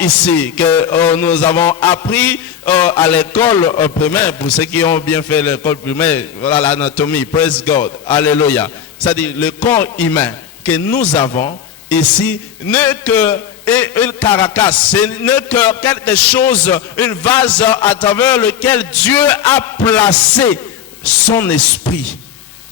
ici que nous avons appris à l'école primaire, pour ceux qui ont bien fait l'école primaire, voilà l'anatomie, praise God, alléluia. C'est-à-dire le corps humain que nous avons ici n'est que une caracasse, ce n'est que quelque chose, une vase à travers lequel Dieu a placé son esprit.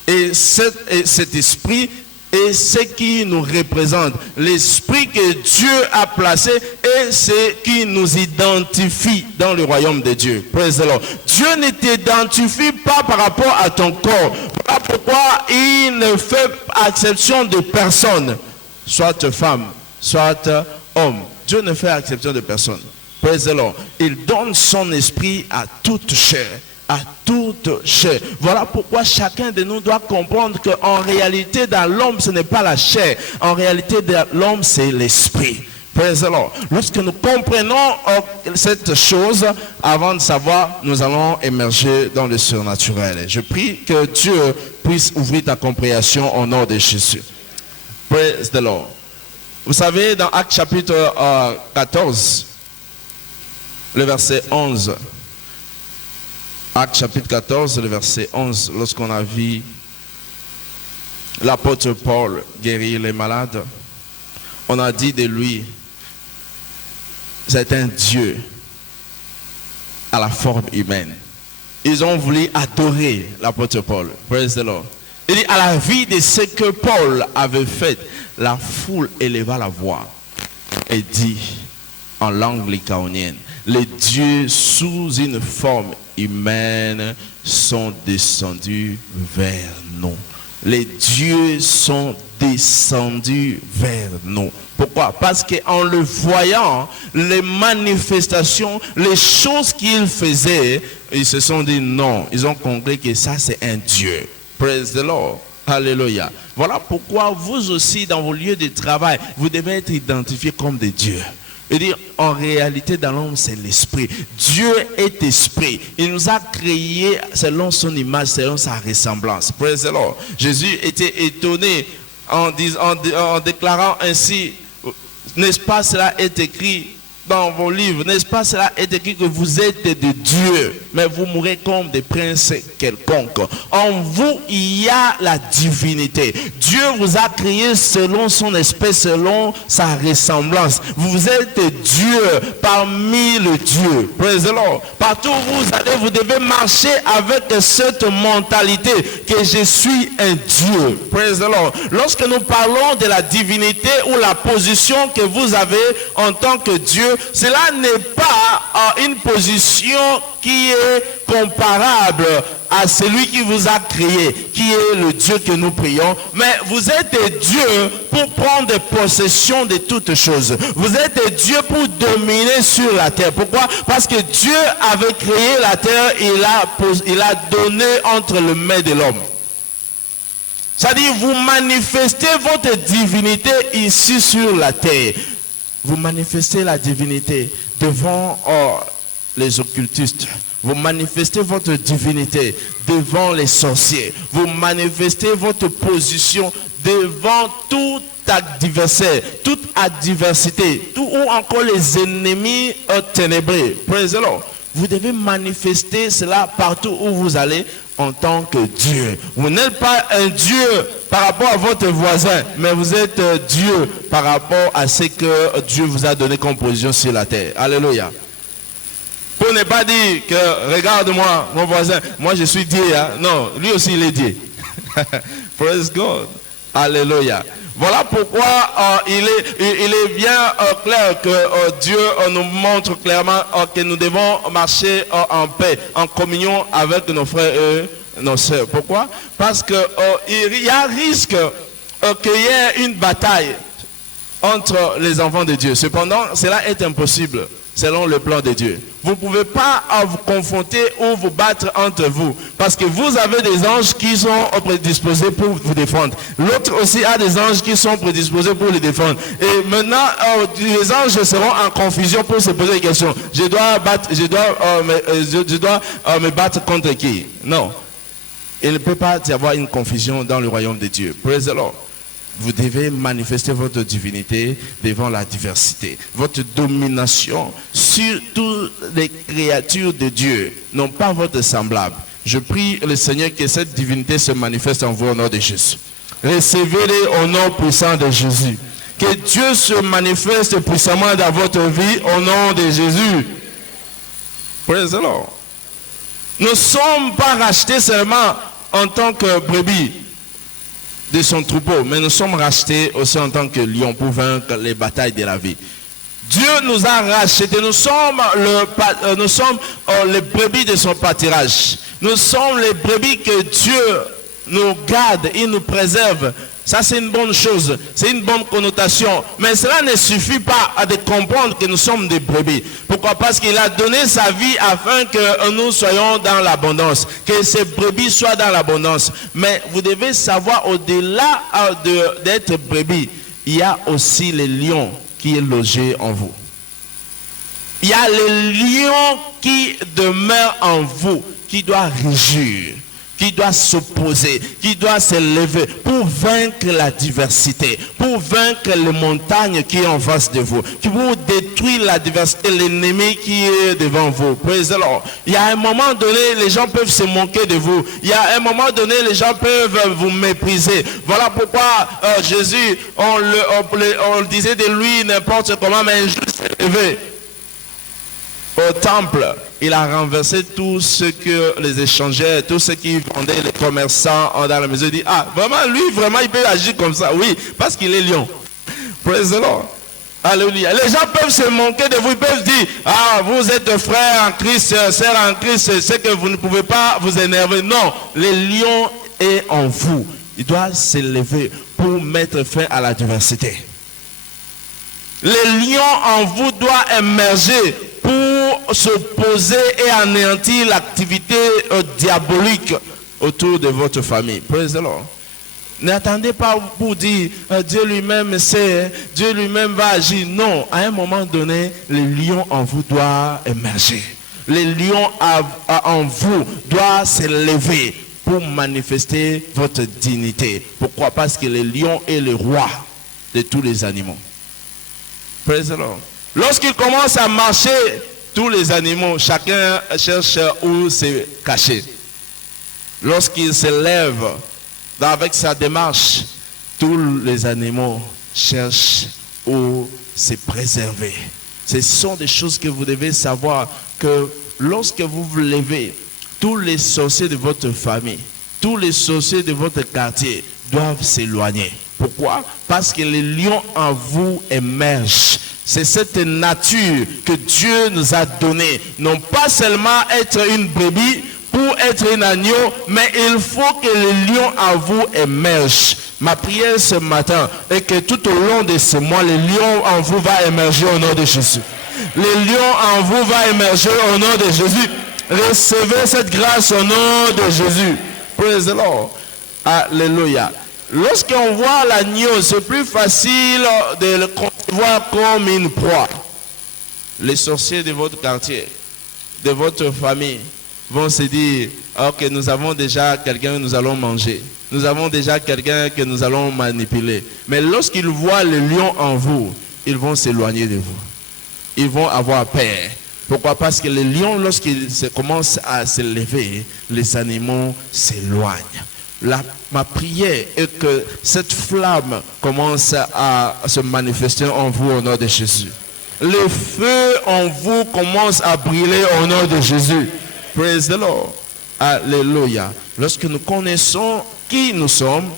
Et cet esprit est ce qui nous représente. L'esprit que Dieu a placé est ce qui nous identifie dans le royaume de Dieu. Praise the Lord. Dieu ne t'identifie pas par rapport à ton corps. Voilà pourquoi il ne fait exception de personne. Soit femme, soit homme. Dieu ne fait exception de personne. Praise the Lord. Il donne son esprit à toute chair. À toute chair. Voilà pourquoi chacun de nous doit comprendre qu'en réalité dans l'homme ce n'est pas la chair, en réalité dans l'homme c'est l'esprit. Praise the Lord. Lorsque nous comprenons cette chose, avant de savoir, nous allons émerger dans le surnaturel. Je prie que Dieu puisse ouvrir ta compréhension au nom de Jésus. Praise the Lord. Vous savez, dans Actes chapitre 14, le verset 11, Actes chapitre 14, le verset 11, lorsqu'on a vu l'apôtre Paul guérir les malades, on a dit de lui, c'est un Dieu à la forme humaine. Ils ont voulu adorer l'apôtre Paul. Praise the Lord. Il dit, à la vue de ce que Paul avait fait, la foule éleva la voix et dit en langue lycaonienne, les dieux sous une forme humaines sont descendus vers nous. Les dieux sont descendus vers nous. Pourquoi? Parce qu'en le voyant, les manifestations, les choses qu'il faisait, ils se sont dit non. Ils ont compris que ça c'est un Dieu. Praise the Lord. Alléluia. Voilà pourquoi vous aussi dans vos lieux de travail, vous devez être identifiés comme des dieux. Et dire, en réalité, dans l'homme, c'est l'esprit. Dieu est esprit. Il nous a créés selon son image, selon sa ressemblance. Praise the Lord. Jésus était étonné en déclarant ainsi, n'est-ce pas, cela est écrit dans vos livres, n'est-ce pas, cela est écrit que vous êtes de Dieu, mais vous mourrez comme des princes quelconques. En vous, il y a la divinité. Dieu vous a créé selon son espèce, selon sa ressemblance. Vous êtes Dieu parmi les dieux. Praise the Lord. Partout où vous allez, vous devez marcher avec cette mentalité que je suis un Dieu. Praise the Lord. Lorsque nous parlons de la divinité ou la position que vous avez en tant que Dieu, cela n'est pas une position qui est comparable à celui qui vous a créé, qui est le Dieu que nous prions. Mais vous êtes Dieu pour prendre possession de toutes choses. Vous êtes Dieu pour dominer sur la terre. Pourquoi? Parce que Dieu avait créé la terre et il a donné entre les mains de l'homme. C'est-à-dire, vous manifestez votre divinité ici sur la terre. Vous manifestez la divinité devant les occultistes. Vous manifestez votre divinité devant les sorciers. Vous manifestez votre position devant tout adversaire, toute adversité, ou encore les ennemis ténébreux. Praise the Lord. Vous devez manifester cela partout où vous allez en tant que Dieu. Vous n'êtes pas un Dieu par rapport à votre voisin, mais vous êtes Dieu par rapport à ce que Dieu vous a donné comme position sur la terre. Alléluia. Pour ne pas dire que, regarde-moi, mon voisin, moi je suis Dieu. Hein? Non, lui aussi il est Dieu. Praise God. Alléluia. Voilà pourquoi il est bien clair que Dieu nous montre clairement que nous devons marcher en paix, en communion avec nos frères et nos sœurs. Pourquoi? Parce qu'il y a risque qu'il y ait une bataille entre les enfants de Dieu. Cependant, cela est impossible selon le plan de Dieu. Vous ne pouvez pas vous confronter ou vous battre entre vous. Parce que vous avez des anges qui sont prédisposés pour vous défendre. L'autre aussi a des anges qui sont prédisposés pour les défendre. Et maintenant, les anges seront en confusion pour se poser des questions. Je dois me battre contre qui? Non. Il ne peut pas y avoir une confusion dans le royaume de Dieu. Praise the Lord. Vous devez manifester votre divinité devant la diversité. Votre domination sur toutes les créatures de Dieu, non pas votre semblable. Je prie le Seigneur que cette divinité se manifeste en vous au nom de Jésus. Recevez-les au nom puissant de Jésus. Que Dieu se manifeste puissamment dans votre vie au nom de Jésus. Praise the Lord. Nous ne sommes pas rachetés seulement en tant que brebis de son troupeau, mais nous sommes rachetés aussi en tant que lions pour vaincre les batailles de la vie. Dieu nous a rachetés, nous sommes les brebis de son pâturage. Nous sommes les brebis que Dieu nous garde, il nous préserve. Ça, c'est une bonne chose, c'est une bonne connotation. Mais cela ne suffit pas de comprendre que nous sommes des brebis. Pourquoi? Parce qu'il a donné sa vie afin que nous soyons dans l'abondance, que ces brebis soient dans l'abondance. Mais vous devez savoir, au-delà d'être brebis, il y a aussi le lion qui est logé en vous. Il y a le lion qui demeure en vous, qui doit rugir, qui doit s'opposer, qui doit se lever pour vaincre la diversité, pour vaincre les montagnes qui est en face de vous, pour détruire la diversité, l'ennemi qui est devant vous. Praise the Lord. Il y a un moment donné, les gens peuvent se moquer de vous. Il y a un moment donné, les gens peuvent vous mépriser. Voilà pourquoi Jésus, on le disait de lui n'importe comment, mais un jour s'est levé au temple. Il a renversé tout ce que les échangeurs, tout ce qui vendaient les commerçants dans la maison. Il dit, ah, vraiment, lui, vraiment, il peut agir comme ça. Oui, parce qu'il est lion. Praise the Lord. Alléluia. Les gens peuvent se moquer de vous. Ils peuvent dire, ah, vous êtes frère en Christ, sœur en Christ, c'est que vous ne pouvez pas vous énerver. Non, le lion est en vous. Il doit s'élever pour mettre fin à la diversité. Le lion en vous doit émerger pour s'opposer et anéantir l'activité diabolique autour de votre famille. Praise the Lord. N'attendez pas pour dire Dieu lui-même sait, Dieu lui-même va agir. Non, à un moment donné, le lion en vous doit émerger. Le lion en vous doit se lever pour manifester votre dignité. Pourquoi? Parce que le lion est le roi de tous les animaux. Praise the Lord. Lorsqu'il commence à marcher, tous les animaux, chacun cherche où se cacher. Lorsqu'il se lève avec sa démarche, tous les animaux cherchent où se préserver. Ce sont des choses que vous devez savoir, que lorsque vous vous levez, tous les sorciers de votre famille, tous les sorciers de votre quartier doivent s'éloigner. Pourquoi? Parce que le lion en vous émerge. C'est cette nature que Dieu nous a donnée. Non pas seulement être une brebis pour être un agneau, mais il faut que le lion en vous émerge. Ma prière ce matin est que tout au long de ce mois, le lion en vous va émerger au nom de Jésus. Le lion en vous va émerger au nom de Jésus. Recevez cette grâce au nom de Jésus. Praise the Lord. Alléluia. Lorsqu'on voit l'agneau, c'est plus facile de le concevoir comme une proie. Les sorciers de votre quartier, de votre famille, vont se dire, ok, nous avons déjà quelqu'un que nous allons manger. Nous avons déjà quelqu'un que nous allons manipuler. Mais lorsqu'ils voient le lion en vous, ils vont s'éloigner de vous. Ils vont avoir peur. Pourquoi? Parce que le lion, lorsqu'il commence à se lever, les animaux s'éloignent. Ma prière est que cette flamme commence à se manifester en vous au nom de Jésus. Le feu en vous commence à brûler au nom de Jésus. Praise the Lord. Alléluia. Lorsque nous connaissons qui nous sommes,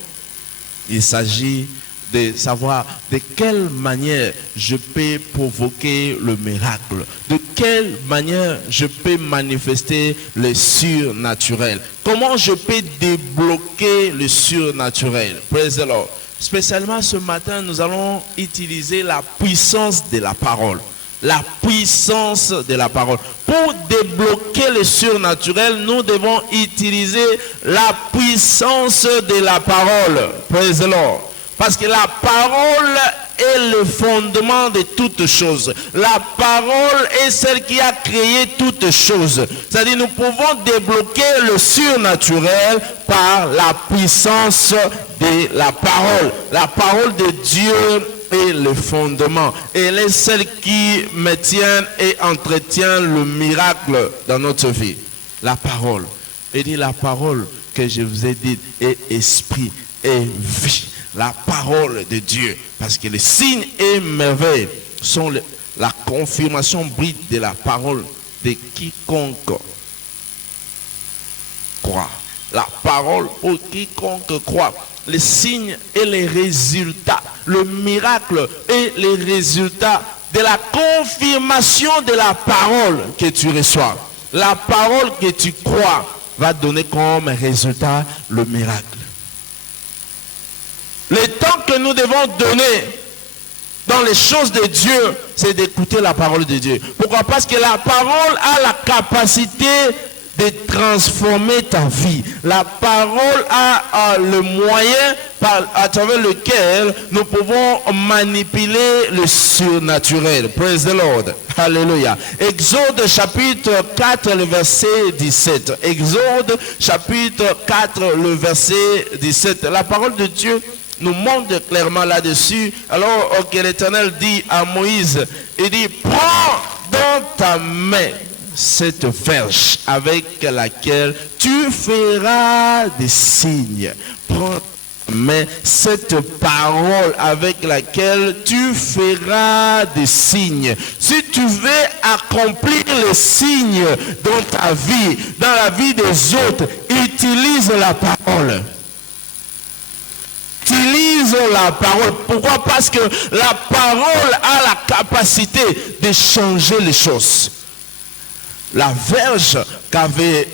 il s'agit de savoir de quelle manière je peux provoquer le miracle, de quelle manière je peux manifester le surnaturel, comment je peux débloquer le surnaturel. Praise the Lord. Spécialement ce matin, nous allons utiliser la puissance de la parole. La puissance de la parole. Pour débloquer le surnaturel, nous devons utiliser la puissance de la parole. Praise the Lord. Parce que la parole est le fondement de toutes choses. La parole est celle qui a créé toutes choses. C'est-à-dire nous pouvons débloquer le surnaturel par la puissance de la parole. La parole de Dieu est le fondement. Elle est celle qui maintient et entretient le miracle dans notre vie. La parole. Il dit la parole que je vous ai dite est esprit et vie. La parole de Dieu. Parce que les signes et merveilles sont la confirmation brute de la parole de quiconque croit. La parole pour quiconque croit. Les signes et les résultats. Le miracle et les résultats de la confirmation de la parole que tu reçois. La parole que tu crois va donner comme résultat le miracle. Le temps que nous devons donner dans les choses de Dieu, c'est d'écouter la parole de Dieu. Pourquoi? Parce que la parole a la capacité de transformer ta vie. La parole a le moyen à travers lequel nous pouvons manipuler le surnaturel. Praise the Lord. Alléluia. Exode chapitre 4, le verset 17. Exode chapitre 4, le verset 17. La parole de Dieu nous montre clairement là-dessus. Alors que l'Éternel dit à Moïse, il dit, prends dans ta main cette verge avec laquelle tu feras des signes. Prends mais cette parole avec laquelle tu feras des signes. Si tu veux accomplir les signes dans ta vie, dans la vie des autres, utilise la parole. Utilise la parole. Pourquoi? Parce que la parole a la capacité de changer les choses. La verge qu'avait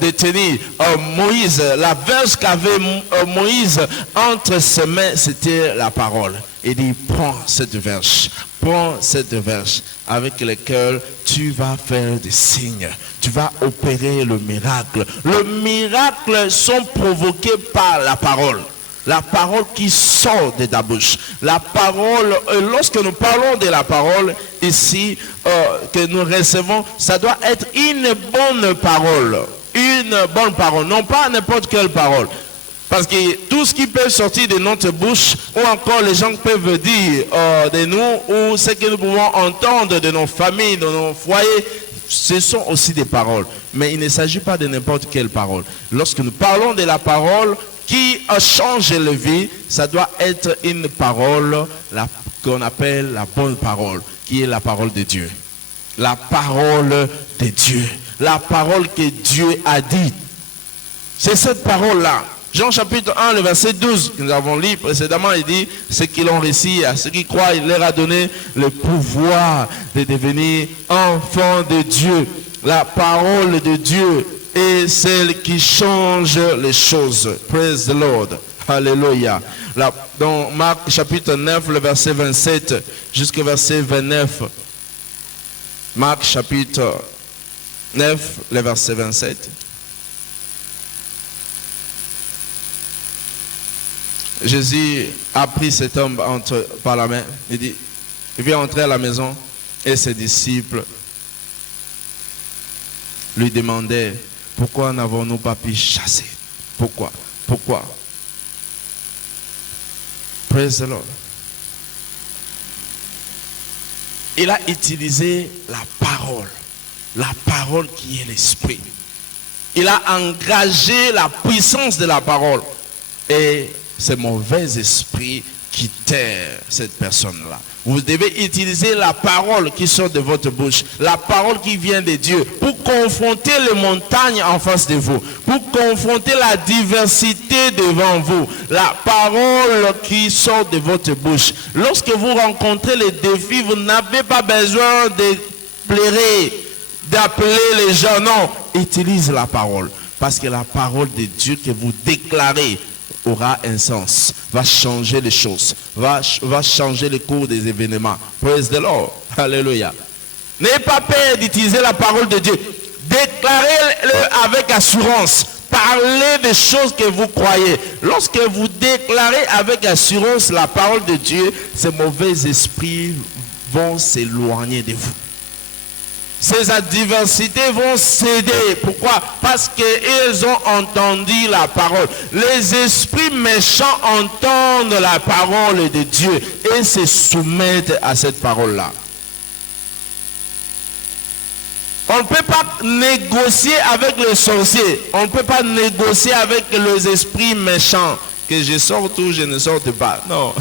détenue Moïse, la verge qu'avait Moïse entre ses mains, c'était la parole. Il dit, prends cette verge avec laquelle tu vas faire des signes. Tu vas opérer le miracle. Les miracles sont provoqués par la parole. La parole qui sort de ta bouche. La parole, lorsque nous parlons de la parole ici, que nous recevons, ça doit être une bonne parole. Une bonne parole, non pas n'importe quelle parole. Parce que tout ce qui peut sortir de notre bouche, ou encore les gens peuvent dire de nous, ou ce que nous pouvons entendre de nos familles, de nos foyers, ce sont aussi des paroles. Mais il ne s'agit pas de n'importe quelle parole. Lorsque nous parlons de la parole qui change la vie, ça doit être une parole qu'on appelle la bonne parole, qui est la parole de Dieu. La parole de Dieu. La parole que Dieu a dit. C'est cette parole-là. Jean chapitre 1, le verset 12, que nous avons lu précédemment, il dit, ceux qui l'ont réussi, à ceux qui croient, il leur a donné le pouvoir de devenir enfants de Dieu. La parole de Dieu est celle qui change les choses. Praise the Lord. Alléluia. Dans Marc chapitre 9, le verset 27 jusqu'au verset 29. Marc chapitre 9, le verset 27. Jésus a pris cet homme par la main. Il dit, il vient entrer à la maison et ses disciples lui demandaient, pourquoi n'avons-nous pas pu chasser? Pourquoi? Praise the Lord. Il a utilisé la parole qui est l'esprit. Il a engagé la puissance de la parole. Et ce mauvais esprit qui terre cette personne-là. Vous devez utiliser la parole qui sort de votre bouche, la parole qui vient de Dieu, pour confronter les montagnes en face de vous, pour confronter la diversité devant vous, la parole qui sort de votre bouche. Lorsque vous rencontrez les défis, vous n'avez pas besoin de pleurer, d'appeler les gens, non, utilise la parole, parce que la parole de Dieu que vous déclarez aura un sens, va changer les choses, va changer le cours des événements. Praise the Lord. Alléluia. N'ayez pas peur d'utiliser la parole de Dieu. Déclarez-le avec assurance. parlez des choses que vous croyez. Lorsque vous déclarez avec assurance la parole de Dieu, ces mauvais esprits vont s'éloigner de vous. Ces adversités vont céder. Pourquoi? Parce qu'ils ont entendu la parole. Les esprits méchants entendent la parole de Dieu et se soumettent à cette parole-là. On ne peut pas négocier avec les sorciers. On ne peut pas négocier avec les esprits méchants. Que je sorte ou je ne sorte pas. Non,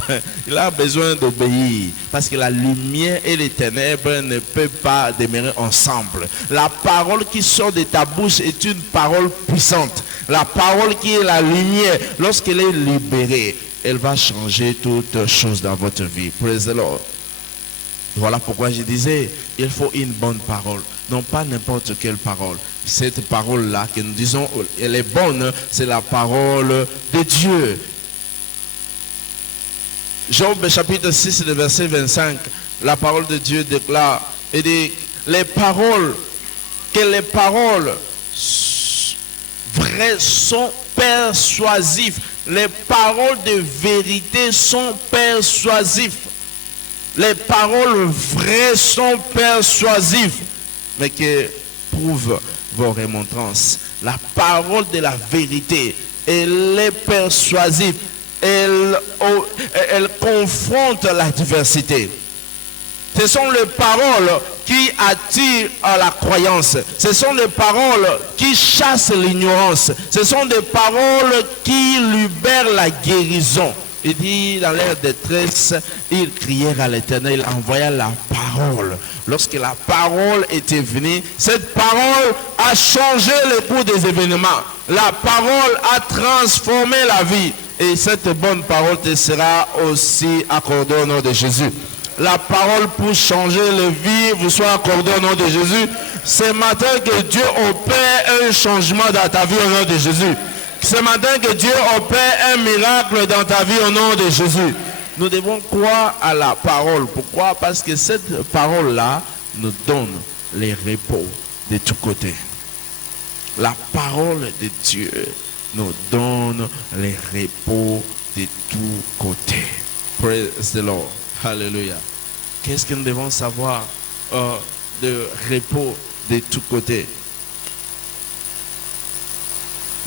il a besoin d'obéir. Parce que la lumière et les ténèbres ne peuvent pas demeurer ensemble. La parole qui sort de ta bouche est une parole puissante. La parole qui est la lumière, lorsqu'elle est libérée, elle va changer toutes choses dans votre vie. Praise the Lord. Voilà pourquoi je disais, il faut une bonne parole. Non pas n'importe quelle parole. Cette parole-là que nous disons, elle est bonne, c'est la parole de Dieu. Job chapitre 6, le verset 25, la parole de Dieu déclare, et dit, les paroles vraies sont persuasives. Les paroles de vérité sont persuasives. Les paroles vraies sont persuasives, mais que prouvent vos remontrances. La parole de la vérité, elle est persuasive. Elle confronte l'adversité. Ce sont les paroles qui attirent à la croyance. Ce sont les paroles qui chassent l'ignorance. Ce sont des paroles qui libèrent la guérison. Il dit, dans leur détresse, ils crièrent à l'Éternel, il envoya la parole. Lorsque la parole était venue, cette parole a changé le cours des événements. La parole a transformé la vie. Et cette bonne parole te sera aussi accordée au nom de Jésus. La parole pour changer les vies vous soit accordée au nom de Jésus. Ce matin que Dieu opère un changement dans ta vie au nom de Jésus. Ce matin que Dieu opère un miracle dans ta vie au nom de Jésus. Nous devons croire à la parole. Pourquoi? Parce que cette parole-là nous donne les repos de tous côtés. La parole de Dieu nous donne les repos de tous côtés. Praise the Lord. Hallelujah. Qu'est-ce que nous devons savoir de repos de tous côtés?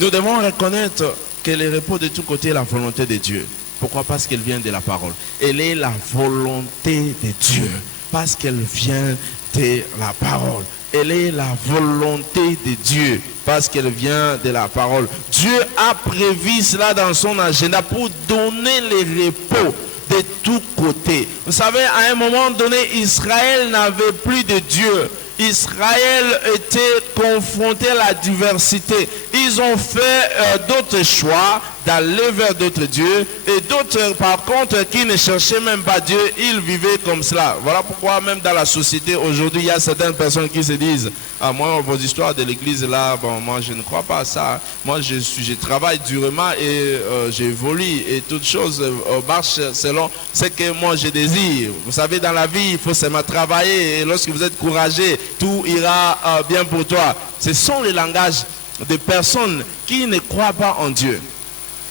Nous devons reconnaître que le repos de tous côtés est la volonté de Dieu. Pourquoi? Parce qu'elle vient de la parole. Elle est la volonté de Dieu. Parce qu'elle vient de la parole. Elle est la volonté de Dieu. Parce qu'elle vient de la parole. Dieu a prévu cela dans son agenda pour donner le repos de tous côtés. Vous savez, à un moment donné, Israël n'avait plus de Dieu. Israël était confronté à la diversité. Ils ont fait d'autres choix d'aller vers d'autres dieux et d'autres par contre qui ne cherchaient même pas Dieu, ils vivaient comme cela. Voilà pourquoi même dans la société aujourd'hui il y a certaines personnes qui se disent moi vos histoires de l'église là, bon moi je ne crois pas à ça. Moi je travaille durement et j'évolue et toutes choses marchent selon ce que moi je désire. Vous savez dans la vie il faut seulement travailler et lorsque vous êtes courageux tout ira bien pour toi. Ce sont les langages de personnes qui ne croient pas en Dieu.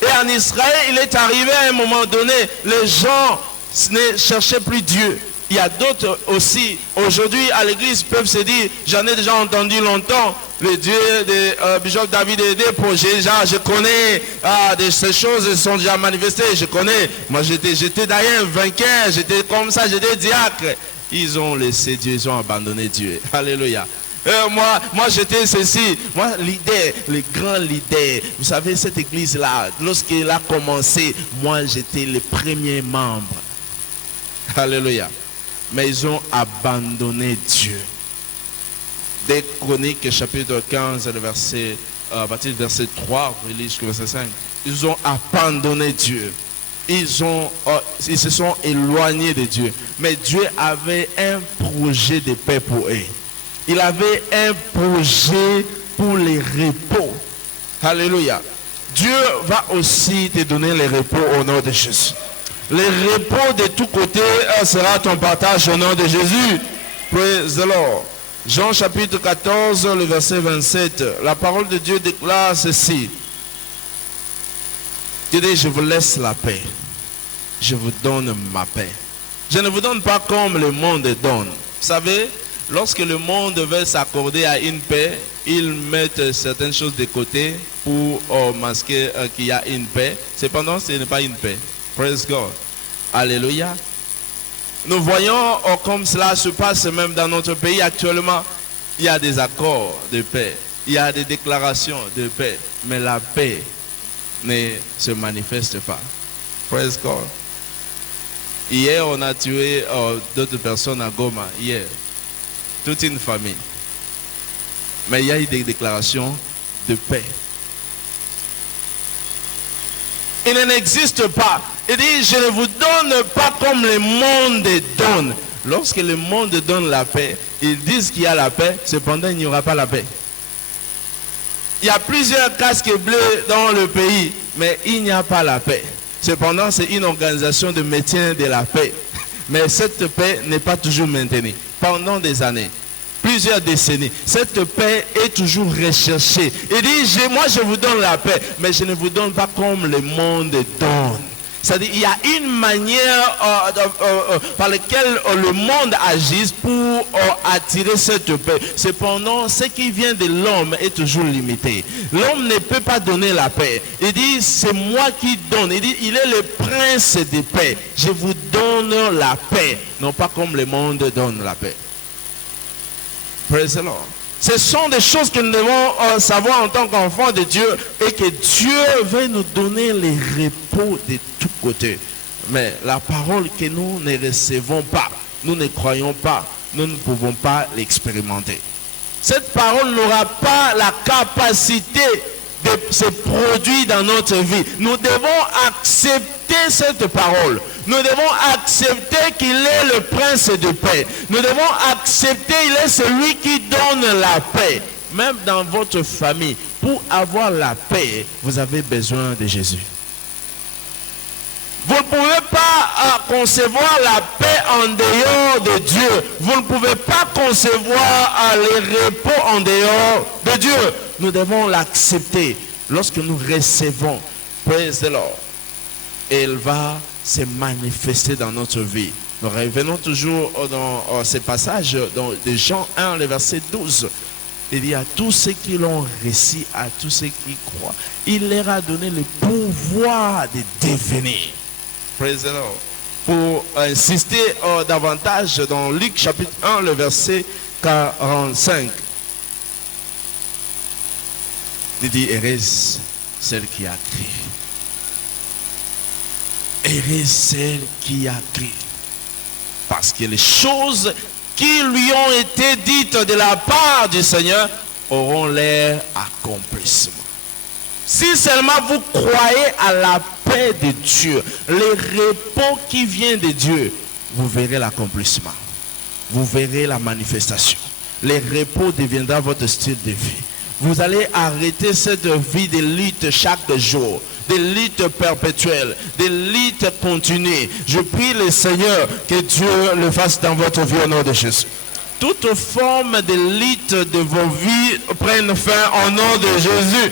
Et en Israël, il est arrivé à un moment donné, les gens ne cherchaient plus Dieu. Il y a d'autres aussi, aujourd'hui à l'église, peuvent se dire, j'en ai déjà entendu longtemps, le Dieu de Bishop David et des projets, je connais, ces choses sont déjà manifestées, je connais. Moi j'étais d'ailleurs vainqueur, j'étais comme ça, j'étais diacre. Ils ont laissé Dieu, ils ont abandonné Dieu. Alléluia. Moi j'étais ceci, moi leader, le grand leader. Vous savez cette église là, lorsqu'elle a commencé, moi j'étais le premier membre. Alléluia. Mais ils ont abandonné Dieu. Des Chroniques chapitre 15, le verset, à partir du verset 3, vous lisez jusqu'au verset 5. Ils ont abandonné Dieux. Ils se sont éloignés de Dieu. Mais Dieu avait un projet de paix pour eux. Il avait un projet pour les repos. Alléluia. Dieu va aussi te donner les repos au nom de Jésus. Les repos de tous côtés sera ton partage au nom de Jésus. Praise the Lord. Jean chapitre 14, le verset 27. La parole de Dieu déclare ceci. Il dit, je vous laisse la paix. Je vous donne ma paix. Je ne vous donne pas comme le monde donne. Vous savez, lorsque le monde veut s'accorder à une paix, ils mettent certaines choses de côté pour masquer qu'il y a une paix. Cependant, ce n'est pas une paix. Praise God. Alléluia. Nous voyons comme cela se passe même dans notre pays actuellement. Il y a des accords de paix. Il y a des déclarations de paix. Mais la paix ne se manifeste pas. Praise God. Hier, on a tué d'autres personnes à Goma. Hier. Toute une famille. Mais il y a eu des déclarations de paix. Il n'existe pas. Il dit, je ne vous donne pas comme le monde donne. Lorsque le monde donne la paix, ils disent qu'il y a la paix, cependant il n'y aura pas la paix. Il y a plusieurs casques bleus dans le pays, mais il n'y a pas la paix. Cependant, c'est une organisation de maintien de la paix. Mais cette paix n'est pas toujours maintenue. Pendant des années, plusieurs décennies, cette paix est toujours recherchée. Il dit, moi je vous donne la paix, mais je ne vous donne pas comme le monde donne. C'est-à-dire, il y a une manière par laquelle le monde agit pour attirer cette paix. Cependant, ce qui vient de l'homme est toujours limité. L'homme ne peut pas donner la paix. Il dit, c'est moi qui donne. Il dit, il est le prince de paix. Je vous donne la paix. Non pas comme le monde donne la paix. Praise the Lord. Ce sont des choses que nous devons savoir en tant qu'enfants de Dieu et que Dieu veut nous donner les repos de tous côtés. Mais la parole que nous ne recevons pas, nous ne croyons pas, nous ne pouvons pas l'expérimenter. Cette parole n'aura pas la capacité de se produire dans notre vie. Nous devons accepter cette parole. Nous devons accepter qu'il est le prince de paix. Nous devons accepter qu'il est celui qui donne la paix. Même dans votre famille, pour avoir la paix, vous avez besoin de Jésus. Vous ne pouvez pas concevoir la paix en dehors de Dieu. Vous ne pouvez pas concevoir les repos en dehors de Dieu. Nous devons l'accepter. Lorsque nous recevons, praise the Lord, elle va se manifester dans notre vie. Nous revenons toujours dans ces passages de Jean 1, le verset 12. Il dit à tous ceux qui l'ont reçu, à tous ceux qui croient, il leur a donné le pouvoir de devenir. Praise the Lord. Pour insister davantage dans Luc chapitre 1, le verset 45. Il dit, heureuse celle qui a crié. Heureuse celle qui a crié. Parce que les choses qui lui ont été dites de la part du Seigneur auront leur accomplissement. Si seulement vous croyez à la paix de Dieu, les repos qui viennent de Dieu, vous verrez l'accomplissement. Vous verrez la manifestation. Les repos deviendra votre style de vie. Vous allez arrêter cette vie de lutte chaque jour, de lutte perpétuelle, de lutte continue. Je prie le Seigneur que Dieu le fasse dans votre vie au nom de Jésus. Toute forme de lutte de vos vies prenne fin au nom de Jésus.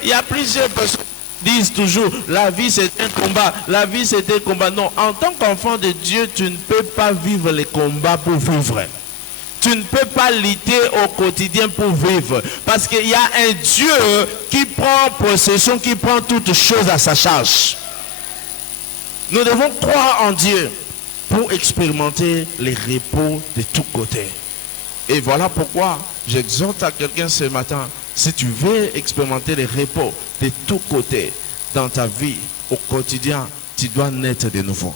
Il y a plusieurs personnes qui disent toujours, la vie c'est un combat, la vie c'est un combat. Non, en tant qu'enfant de Dieu, tu ne peux pas vivre les combats pour vivre. Tu ne peux pas lutter au quotidien pour vivre. Parce qu'il y a un Dieu qui prend possession, qui prend toutes choses à sa charge. Nous devons croire en Dieu pour expérimenter les repos de tous côtés. Et voilà pourquoi j'exhorte à quelqu'un ce matin, si tu veux expérimenter les repos de tous côtés dans ta vie, au quotidien, tu dois naître de nouveau.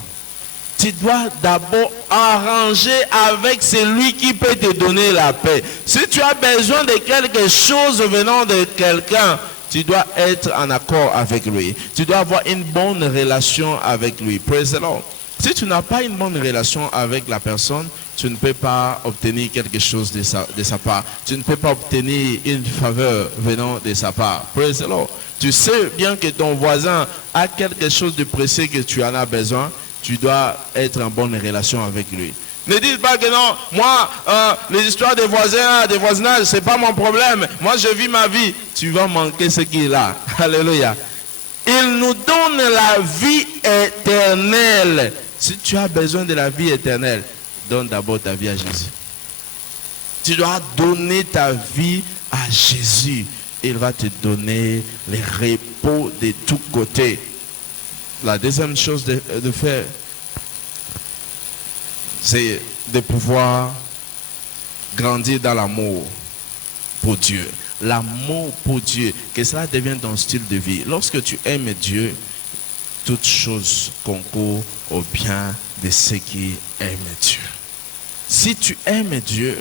Tu dois d'abord arranger avec celui qui peut te donner la paix. Si tu as besoin de quelque chose venant de quelqu'un, tu dois être en accord avec lui. Tu dois avoir une bonne relation avec lui. Praise the Lord. Si tu n'as pas une bonne relation avec la personne, tu ne peux pas obtenir quelque chose de sa part. Tu ne peux pas obtenir une faveur venant de sa part. Praise the Lord. Tu sais bien que ton voisin a quelque chose de précieux que tu en as besoin. Tu dois être en bonne relation avec lui. Ne dites pas que non, moi, les histoires des voisins, des voisinages, c'est pas mon problème. Moi, je vis ma vie. Tu vas manquer ce qu'il est là. Alléluia. Il nous donne la vie éternelle. Si tu as besoin de la vie éternelle, donne d'abord ta vie à Jésus. Tu dois donner ta vie à Jésus. Il va te donner les repos de tous côtés. La deuxième chose de faire, c'est de pouvoir grandir dans l'amour pour Dieu. L'amour pour Dieu, que cela devienne ton style de vie. Lorsque tu aimes Dieu, toutes choses concourent au bien de ceux qui aiment Dieu. Si tu aimes Dieu,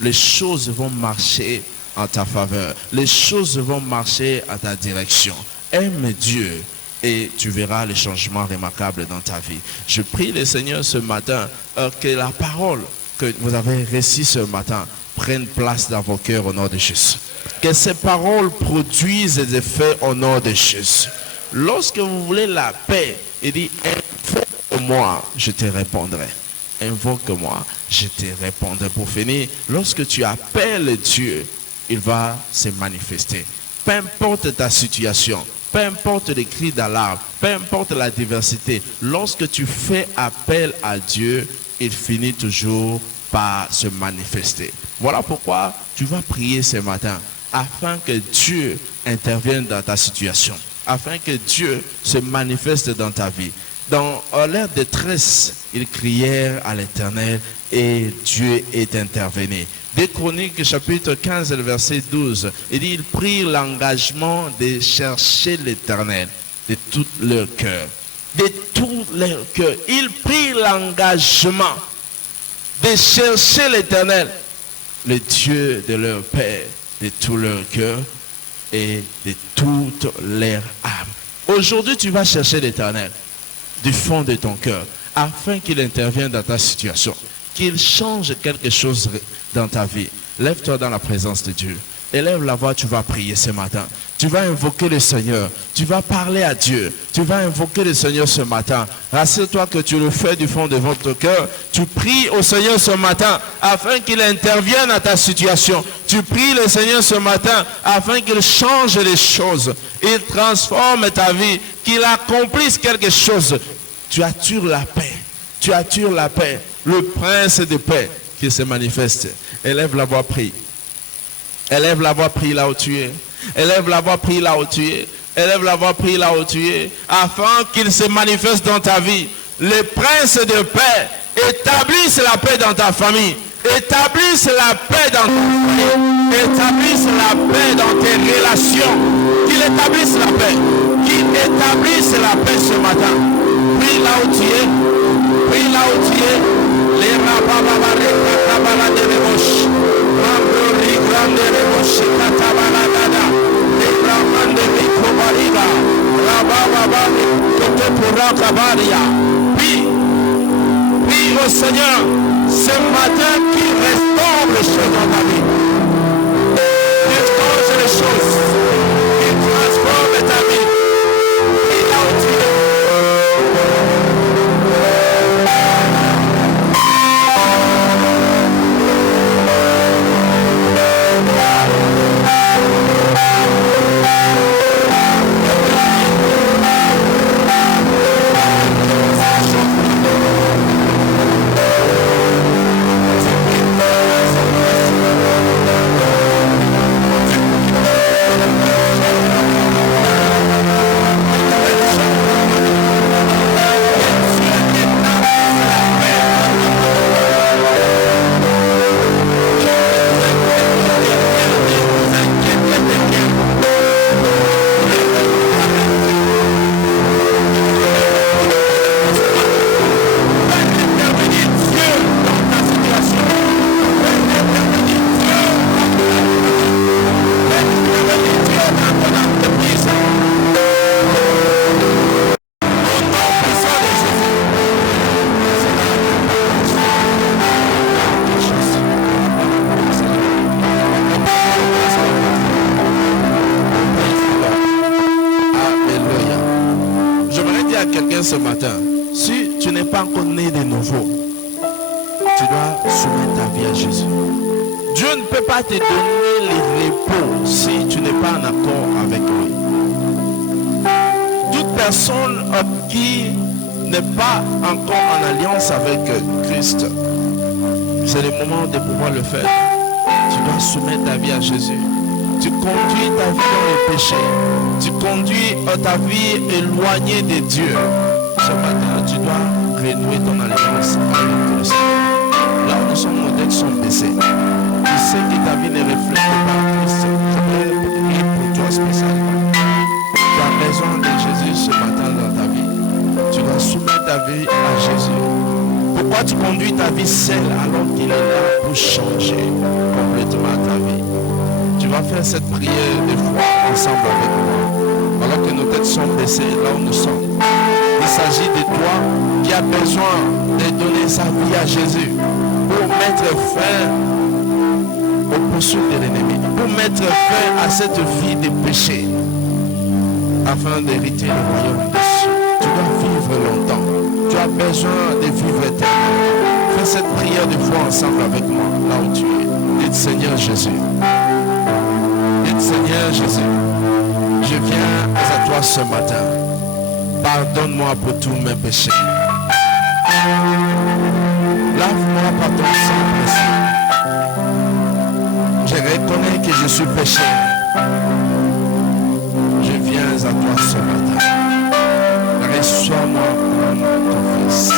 les choses vont marcher en ta faveur. Les choses vont marcher à ta direction. Aime Dieu et tu verras les changements remarquables dans ta vie. Je prie le Seigneur ce matin que la parole que vous avez reçue ce matin prenne place dans vos cœurs au nom de Jésus. Que ces paroles produisent des effets au nom de Jésus. Lorsque vous voulez la paix, il dit, invoque-moi, je te répondrai. Invoque-moi, je te répondrai. Pour finir, lorsque tu appelles Dieu, il va se manifester. Peu importe ta situation, peu importe les cris d'alarme, peu importe la diversité, lorsque tu fais appel à Dieu, il finit toujours par se manifester. Voilà pourquoi tu vas prier ce matin, afin que Dieu intervienne dans ta situation, afin que Dieu se manifeste dans ta vie. Dans leur détresse, ils crièrent à l'Éternel et Dieu est intervenu. Des Chroniques, chapitre 15, verset 12, il dit, ils prirent l'engagement de chercher l'Éternel de tout leur cœur. De tout leur cœur. Ils prirent l'engagement de chercher l'Éternel, le Dieu de leur Père, de tout leur cœur et de toute leur âme. Aujourd'hui, tu vas chercher l'Éternel du fond de ton cœur, afin qu'il intervienne dans ta situation, qu'il change quelque chose dans ta vie. Lève-toi dans la présence de Dieu. Élève la voix, tu vas prier ce matin. Tu vas invoquer le Seigneur. Tu vas parler à Dieu. Tu vas invoquer le Seigneur ce matin. Rassure-toi que tu le fais du fond de votre cœur. Tu pries au Seigneur ce matin afin qu'il intervienne à ta situation. Tu pries le Seigneur ce matin afin qu'il change les choses. Il transforme ta vie. Qu'il accomplisse quelque chose. Tu attires la paix. Tu attires la paix. Le prince de paix qui se manifeste. Élève la voix, prie. Élève la voix, prie là où tu es. Élève la voix, prie là où tu es. Élève la voix, prie là où tu es. Afin qu'il se manifeste dans ta vie. Le prince de paix établisse la paix dans ta famille. Établisse la paix dans ton famille. Établisse la paix dans tes relations. Qu'il établisse la paix. Qu'il établisse la paix ce matin. Prie là où tu es. Prie là où tu es. Les rabababaré katabala de l'émoche. Mambrori grande l'émoche katabala dada. Les brahman de Mikobariga. Rabababari kotepura kabaria. Prie au Seigneur ce matin qui restaure les choses dans ta vie. Il change les choses. Il transforme ta vie. Prie là où tu es. Ce matin, si tu n'es pas encore né de nouveau, dois soumettre ta vie à Jésus. Dieu ne peut pas te donner le repos si tu n'es pas en accord avec lui. Toute personne qui n'est pas encore en alliance avec Christ, c'est le moment de pouvoir le faire. Tu dois soumettre ta vie à Jésus. Tu conduis ta vie dans le péché. Tu conduis ta vie éloignée de Dieu. Ce matin, tu dois renouer ton alliance avec Christ. Là où nous sommes, nos têtes sont baissées. Tu sais que ta vie ne reflète pas Christ. Je prie pour toi spécialement. Tu as besoin de Jésus ce matin dans ta vie. Tu dois soumettre ta vie à Jésus. Pourquoi tu conduis ta vie seule alors qu'il est là pour changer complètement ta vie? Tu vas faire cette prière de foi ensemble avec moi. Alors que nos têtes sont baissées là où nous sommes. Il s'agit de toi qui as besoin de donner sa vie à Jésus pour mettre fin aux poursuites de l'ennemi, pour mettre fin à cette vie de péché afin d'hériter le royaume des cieux. Tu dois vivre longtemps. Tu as besoin de vivre éternellement. Fais cette prière de foi ensemble avec moi, là où tu es. Dites Seigneur Jésus. Dites Seigneur Jésus. Je viens à toi ce matin. Pardonne-moi pour tous mes péchés. Lave-moi par ton sang précieux. Je reconnais que je suis pécheur. Je viens à toi ce matin. Reçois-moi comme ton fils.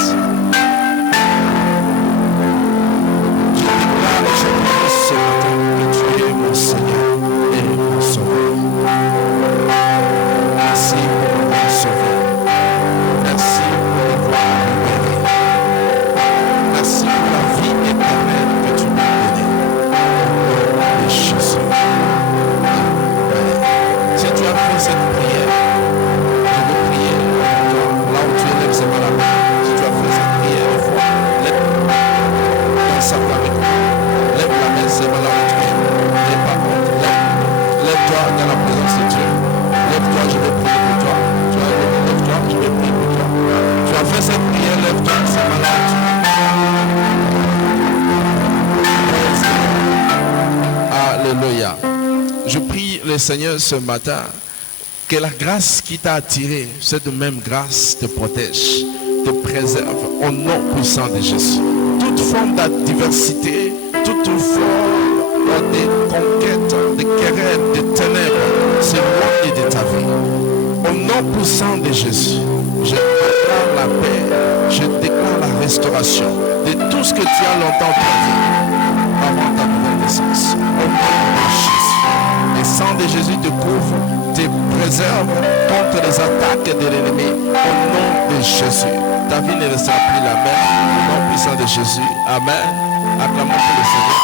Je déclare et je prie ce matin que tu es mon Seigneur et mon Sauveur. Merci pour m'avoir sauvé. Merci pour m'avoir libéré. Merci pour la vie éternelle que tu m'as donnée. Au nom de Jésus. Amen. Si tu as fait cette prière, c'est pas la main. Si tu as fait cette prière une fois, lève ensemble avec moi. Lève la main, c'est pas là où tu es. N'aie pas honte. Lève-toi dans la présence de Dieu. Lève-toi, je vais prier pour toi. Lève-toi, je vais prier pour toi. Tu as fait cette prière, lève-toi, c'est pas là où tu es. Alléluia. Je prie le Seigneur ce matin. Que la grâce qui t'a attiré, cette même grâce te protège, te préserve au nom puissant de Jésus. Toute forme d'adversité, toute forme de conquête, de querelle, de ténèbres, s'éloigne de ta vie. Au nom puissant de Jésus, je déclare la paix, je déclare la restauration de tout ce que tu as longtemps perdu avant ta nouvelle naissance. Au nom de Jésus. Le sang de Jésus te couvre, te préserve contre les attaques de l'ennemi. Au nom de Jésus. Ta vie ne restera plus la même. Au nom puissant de Jésus. Amen. Acclamons pour le Seigneur.